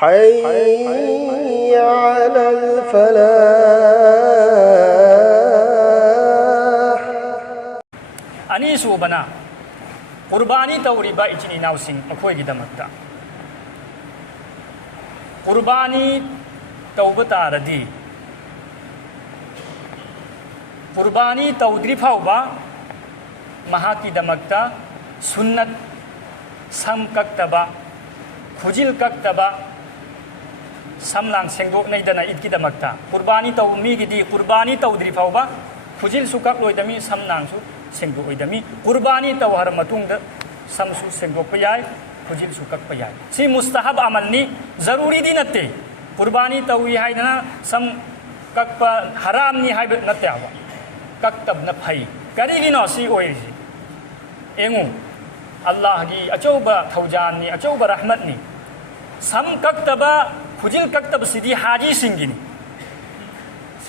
حي على الفلاح. أني سوبنا قرباني توريبا إجني ناوسين أكوي جدا مكتا قرباني توبة تاردي قرباني تودريفاوبا مهاكي دمكتا سنة سم كتبا خجل كتبا سملان سنگوك نيدنا إدكي دمكتا قرباني تو ميگي دي قرباني تودريفاوبا خجل سو kakloidami samnang su senggo oidami qurbani taw har matung da samsu senggo payai khujil su kak payai si mustahab amal ni zaruri di natte qurbani taw yi haidana sam kak pa haram ni haib natte awa kak tab na phai kari gi no si oi si engu allah gi achauba thaujan ni achauba rahmat ni sam kak taba khujil kak tab sidi haji singini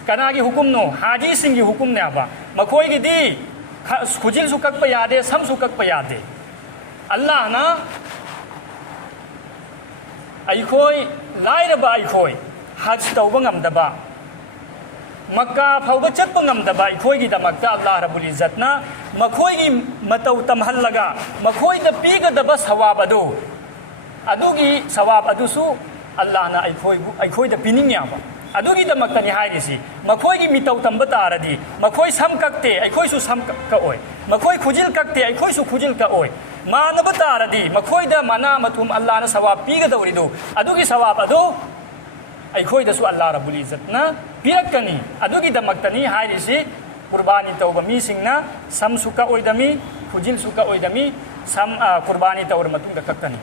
कनागी हुकुम no हाजी सिंह की हुकुम ने आबा मकोई की दी खुजिल सुकक पे यादे सम सुकक पे यादे अल्लाह ना अइखोई लाइरबा अइखोई हज तौबा ngамदबा मक्का फाउबा चतबा ngамदबा अइखोई की दमकता अल्लाह रब्बुल इज्जत ना मकोई की मतौ तमहल्लगा मकोई द पीगदबा सवाब अदो अदुगी सवाब अदुसु अल्लाह ना अइखोई द पिनिंग याबा अदुगी दमकतनी हाइरिसी मखोई मितौ तंब तारदी मखोई सम कक्ते अखोइसु सम का ओय मखोई खुजिल कक्ते अखोइसु खुजिल का ओय मानब तारदी मखोई द मना मथुम अल्लाह न सवाब पीगदौरिदो अदुगी सवाब अदो अखोई दसु अल्लाह रब्बुल इज्जत ना पिरकनी अदुगी दमकतनी हाइरिसी कुर्बानी तौबा मीसिंगना सम सुका ओयदमी खुजिल सुका ओयदमी सम कुर्बानी तौर मतुंग कक्तनी